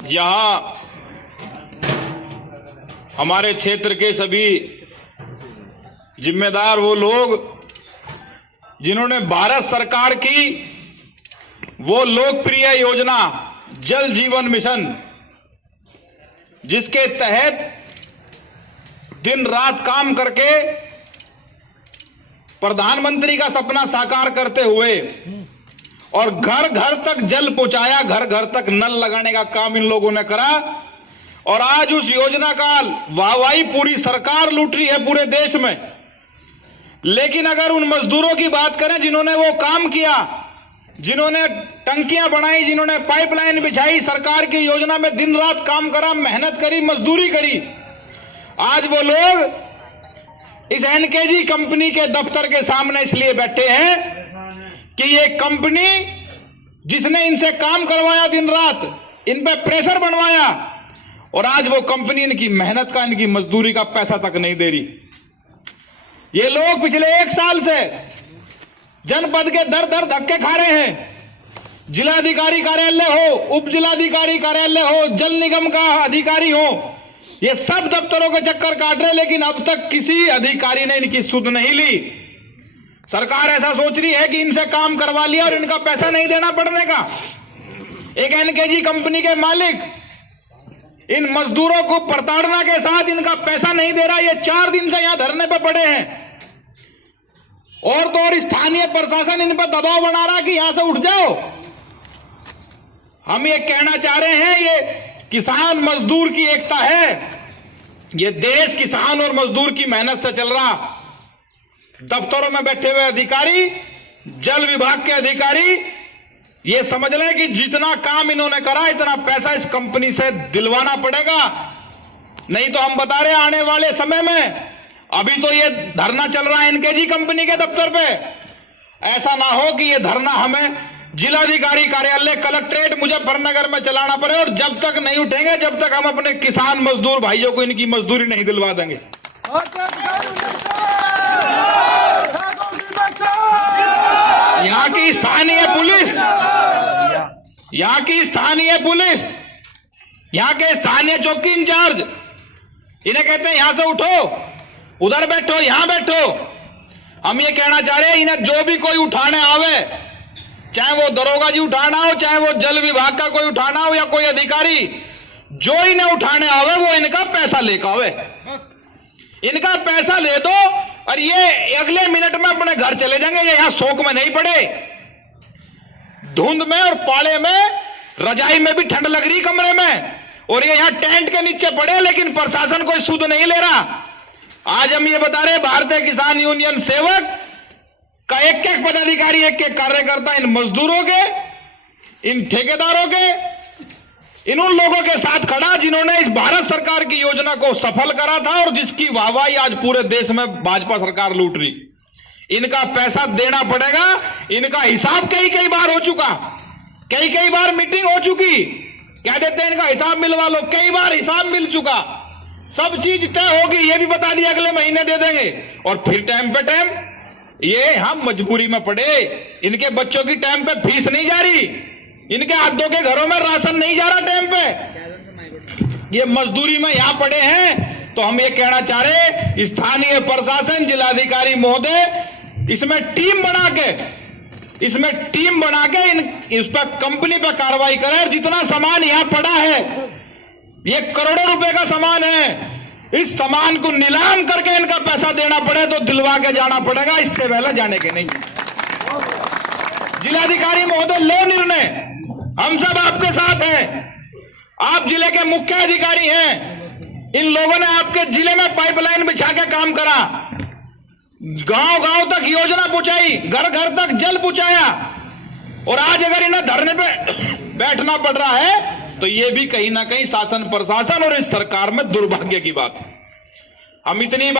यहाँ हमारे क्षेत्र के सभी जिम्मेदार वो लोग जिन्होंने भारत सरकार की वो लोकप्रिय योजना जल जीवन मिशन, जिसके तहत दिन रात काम करके प्रधानमंत्री का सपना साकार करते हुए और घर घर तक जल पहुंचाया, घर घर तक नल लगाने का काम इन लोगों ने करा। और आज उस योजना का वाहवाही पूरी सरकार लूट रही है पूरे देश में। लेकिन अगर उन मजदूरों की बात करें जिन्होंने वो काम किया, जिन्होंने टंकियां बनाई, जिन्होंने पाइपलाइन बिछाई, सरकार की योजना में दिन रात काम करा, मेहनत करी, मजदूरी करी, आज वो लोग इस एनकेजी कंपनी के दफ्तर के सामने इसलिए बैठे हैं कि ये कंपनी जिसने इनसे काम करवाया, दिन रात इन पे प्रेशर बनवाया, और आज वो कंपनी इनकी मेहनत का, इनकी मजदूरी का पैसा तक नहीं दे रही। ये लोग पिछले 1 साल से जनपद के दर दर धक्के खा रहे हैं। जिलाधिकारी कार्यालय हो, उप जिलाधिकारी कार्यालय हो, जल निगम का अधिकारी हो, ये सब दफ्तरों के चक्कर काट रहे, लेकिन अब तक किसी अधिकारी ने इनकी सुध नहीं ली। सरकार ऐसा सोच रही है कि इनसे काम करवा लिया और इनका पैसा नहीं देना पड़ने का। एक एनकेजी कंपनी के मालिक इन मजदूरों को प्रताड़ना के साथ इनका पैसा नहीं दे रहा। ये 4 दिन से यहां धरने पर पड़े हैं, और तो और स्थानीय प्रशासन इन पर दबाव बना रहा कि यहां से उठ जाओ। हम ये कहना चाह रहे हैं, ये किसान मजदूर की एकता है। ये देश किसान और मजदूर की मेहनत से चल रहा। दफ्तरों में बैठे हुए अधिकारी, जल विभाग के अधिकारी ये समझ लें कि जितना काम इन्होंने करा, इतना पैसा इस कंपनी से दिलवाना पड़ेगा। नहीं तो हम बता रहे आने वाले समय में, अभी तो ये धरना चल रहा है एनकेजी कंपनी के दफ्तर पे, ऐसा ना हो कि ये धरना हमें जिलाधिकारी कार्यालय, कलेक्ट्रेट मुजफ्फरनगर में चलाना पड़े, और जब तक नहीं उठेंगे, जब तक हम अपने किसान मजदूर भाइयों को इनकी मजदूरी नहीं दिलवा देंगे। यहाँ की स्थानीय पुलिस, यहाँ की स्थानीय पुलिस, यहाँ के स्थानीय चौकी इंचार्ज इन्हें कहते हैं यहां से उठो, उधर बैठो, यहां बैठो। हम ये कहना चाह रहे हैं, इन्हें जो भी कोई उठाने आवे, चाहे वो दरोगा जी उठाना हो, चाहे वो जल विभाग का कोई उठाना हो, या कोई अधिकारी, जो इन्हें उठाने आवे वो इनका पैसा लेकर आवे। इनका पैसा ले दो और ये अगले मिनट में अपने घर चले जाएंगे। ये यहां शौक में नहीं पड़े। धुंध में और पाले में, रजाई में भी ठंड लग रही कमरे में, और ये यहां टेंट के नीचे पड़े, लेकिन प्रशासन कोई सुध नहीं ले रहा। आज हम ये बता रहे, भारतीय किसान यूनियन सेवक का एक एक पदाधिकारी, एक एक कार्यकर्ता इन मजदूरों के, इन ठेकेदारों के, इन उन लोगों के साथ खड़ा जिन्होंने इस भारत सरकार की योजना को सफल करा था, और जिसकी वाहवाही आज पूरे देश में भाजपा सरकार लूट रही। इनका पैसा देना पड़ेगा। इनका हिसाब कई कई बार हो चुका, कई कई बार मीटिंग हो चुकी, कह देते हैं इनका हिसाब मिलवा लो, कई बार हिसाब मिल चुका, सब चीज तय होगी, ये भी बता दिया अगले महीने दे देंगे। और फिर टाइम पे टाइम ये हम मजबूरी में पड़े, इनके बच्चों की टाइम पे फीस नहीं जा रही, इनके हाथों के घरों में राशन नहीं जा रहा टाइम पे, ये मजदूरी में यहां पड़े हैं। तो हम ये कहना चाह रहे, स्थानीय प्रशासन, जिलाधिकारी महोदय, इसमें टीम बना के इस पर कंपनी पर कार्रवाई करें। जितना सामान यहां पड़ा है, ये करोड़ों रुपए का सामान है, इस सामान को नीलाम करके इनका पैसा देना पड़े तो दिलवा के जाना पड़ेगा, इससे पहले जाने के नहीं। जिलाधिकारी महोदय, लो निर्णय, हम सब आपके साथ हैं। आप जिले के मुख्य अधिकारी हैं। इन लोगों ने आपके जिले में पाइपलाइन बिछा के काम करा, गांव गांव तक योजना पहुंचाई, घर घर तक जल पहुंचाया, और आज अगर इन्हें धरने पे बैठना पड़ रहा है तो ये भी कहीं ना कहीं शासन प्रशासन और इस सरकार में दुर्भाग्य की बात है। हम इतनी